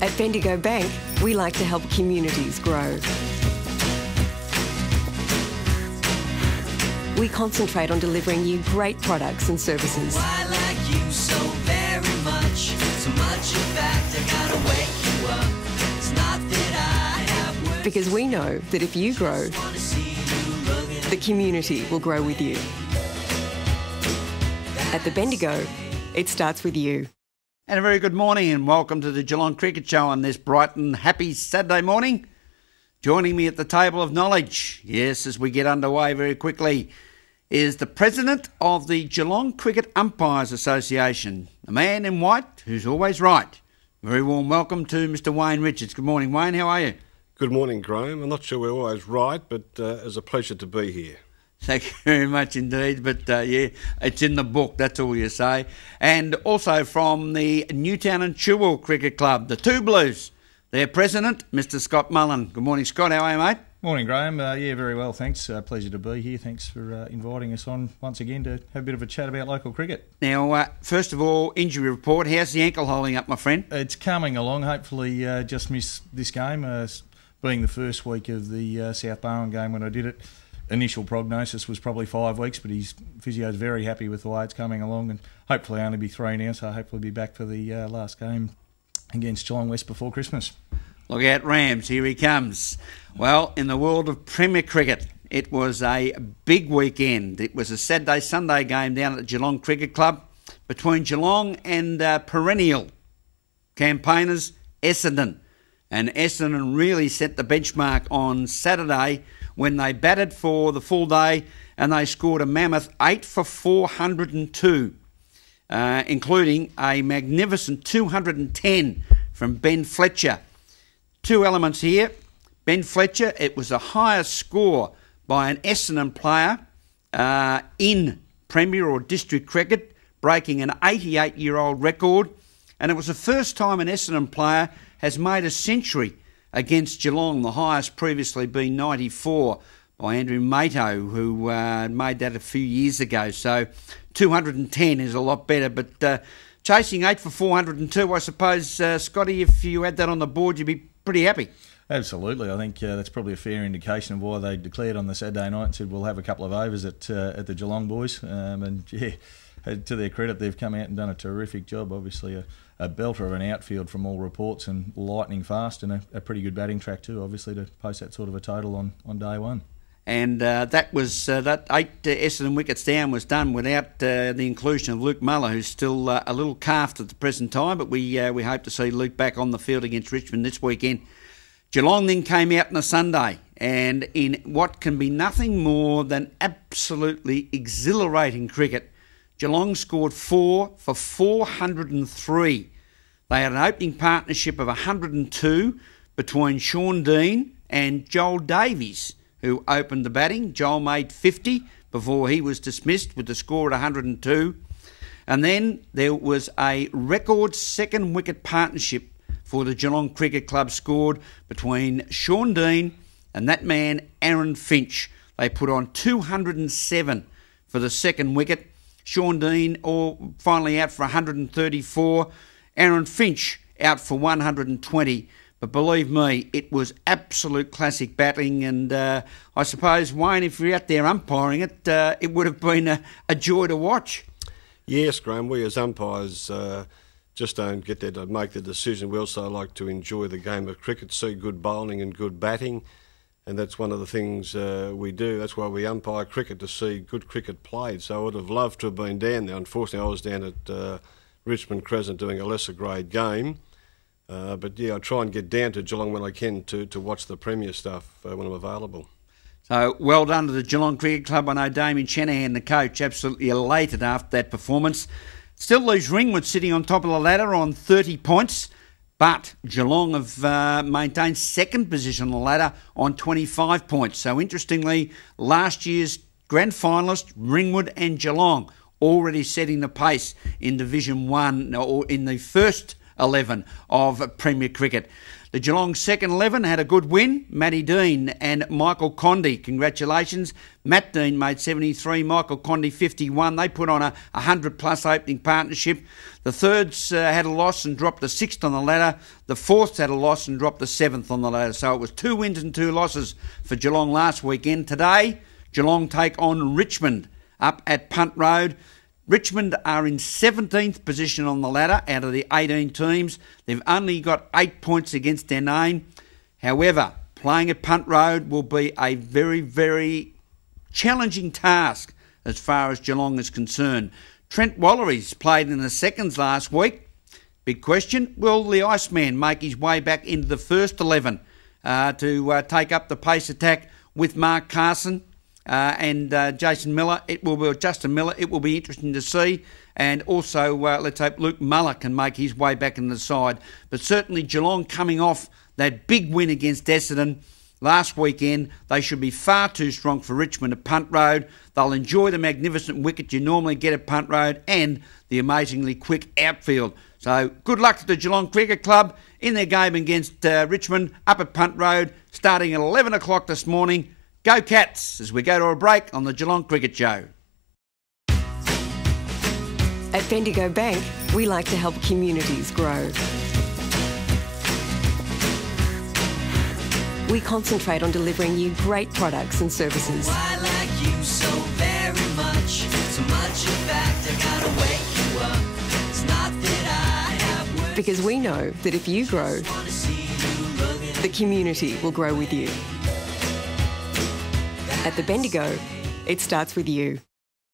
At Bendigo Bank, we like to help communities grow. We concentrate on delivering you great products and services. I like you so very much. So much, in fact, I gotta wake you up. It's not that I have words. Because we know that if you grow, the community will grow with you. At the Bendigo, it starts with you. And a very good morning and welcome to the Geelong Cricket Show on this bright and happy Saturday morning. Joining me at the table of knowledge, yes, as we get underway very quickly, is the President of the Geelong Cricket Umpires Association, a man in white who's always right. Very warm welcome to Mr. Wayne Richards. Good morning, Wayne. How are you? Good morning, Graham. I'm not sure we're always right, but it's a pleasure to be here. Thank you very much indeed. But yeah, it's in the book, that's all you say. And also from the Newtown and Chilwell Cricket Club, the Two Blues, their president, Mr. Scott Mullen. Good morning, Scott. How are you, mate? Morning, Graham. Yeah, very well, thanks. Pleasure to be here. Thanks for inviting us on once again to have a bit of a chat about local cricket. Now, first of all, injury report. How's the ankle holding up, my friend? It's coming along. Hopefully just missed this game, being the first week of the South Barwon game when I did it. Initial prognosis was probably 5 weeks, but his physio's very happy with the way it's coming along, and hopefully only be 3 now, so hopefully be back for the last game against Geelong West before Christmas. Look out, Rams, here he comes. Well, in the world of Premier Cricket, it was a big weekend. It was a Saturday-Sunday game down at the Geelong Cricket Club between Geelong and perennial campaigners Essendon. And Essendon really set the benchmark on Saturday when they batted for the full day and they scored a mammoth 8 for 402, including a magnificent 210 from Ben Fletcher. Two elements here. Ben Fletcher, it was the highest score by an Essendon player in Premier or District cricket, breaking an 88-year-old record. And it was the first time an Essendon player has made a century against Geelong, the highest previously being 94 by Andrew Mato, who made that a few years ago. So 210 is a lot better. But chasing 8 for 402, I suppose, Scotty, if you had that on the board, you'd be pretty happy. Absolutely. I think that's probably a fair indication of why they declared on the Saturday night and said we'll have a couple of overs at the Geelong boys. And yeah, to their credit, they've come out and done a terrific job. Obviously, a belter of an outfield from all reports and lightning fast, and a pretty good batting track too, obviously, to post that sort of a total on day one. And that was that 8 Essendon wickets down was done without the inclusion of Luke Muller, who's still a little calfed at the present time, but we hope to see Luke back on the field against Richmond this weekend. Geelong then came out on a Sunday, and in what can be nothing more than absolutely exhilarating cricket, Geelong scored 4 for 403. They had an opening partnership of 102 between Sean Dean and Joel Davies, who opened the batting. Joel made 50 before he was dismissed with the score at 102. And then there was a record second wicket partnership for the Geelong Cricket Club scored between Sean Dean and that man Aaron Finch. They put on 207 for the second wicket. Sean Dean finally out for 134. Aaron Finch out for 120. But believe me, it was absolute classic batting. And I suppose, Wayne, if you're out there umpiring it, it would have been a joy to watch. Yes, Graham, we as umpires just don't get there to make the decision. We also like to enjoy the game of cricket, see good bowling and good batting. And that's one of the things we do. That's why we umpire cricket, to see good cricket played. So I would have loved to have been down there. Unfortunately, I was down at Richmond Crescent doing a lesser grade game. But yeah, I try and get down to Geelong when I can to watch the Premier stuff when I'm available. So well done to the Geelong Cricket Club. I know Damien Shanahan, the coach, absolutely elated after that performance. Still leaves Ringwood sitting on top of the ladder on 30 points. But Geelong have maintained second position on the ladder on 25 points. So interestingly, last year's grand finalist, Ringwood and Geelong, already setting the pace in Division 1 or in the first 11 of Premier Cricket. The Geelong second 11 had a good win. Matty Dean and Michael Condy. Congratulations. Matt Dean made 73, Michael Condy 51. They put on a 100-plus opening partnership. The thirds had a loss and dropped to 6th on the ladder. The fourths had a loss and dropped to 7th on the ladder. So it was 2 wins and 2 losses for Geelong last weekend. Today, Geelong take on Richmond up at Punt Road. Richmond are in 17th position on the ladder out of the 18 teams. They've only got 8 points against their name. However, playing at Punt Road will be a very, very challenging task as far as Geelong is concerned. Trent Wallery's played in the seconds last week. Big question, will the Iceman make his way back into the first 11 to take up the pace attack with Mark Carson and Jason Miller? It will be Justin Miller. It will be interesting to see. And also, let's hope Luke Muller can make his way back in the side. But certainly Geelong coming off that big win against Essendon last weekend, they should be far too strong for Richmond at Punt Road. They'll enjoy the magnificent wicket you normally get at Punt Road and the amazingly quick outfield. So good luck to the Geelong Cricket Club in their game against Richmond up at Punt Road, starting at 11 o'clock this morning. Go Cats, as we go to a break on the Geelong Cricket Show. At Bendigo Bank, we like to help communities grow. We concentrate on delivering you great products and services. I like you so very much. So much, in fact, I gotta wake you up. It's not that I have words. Because we know that if you grow, Wanna see you rugged. the community will grow with you. At the Bendigo, it starts with you.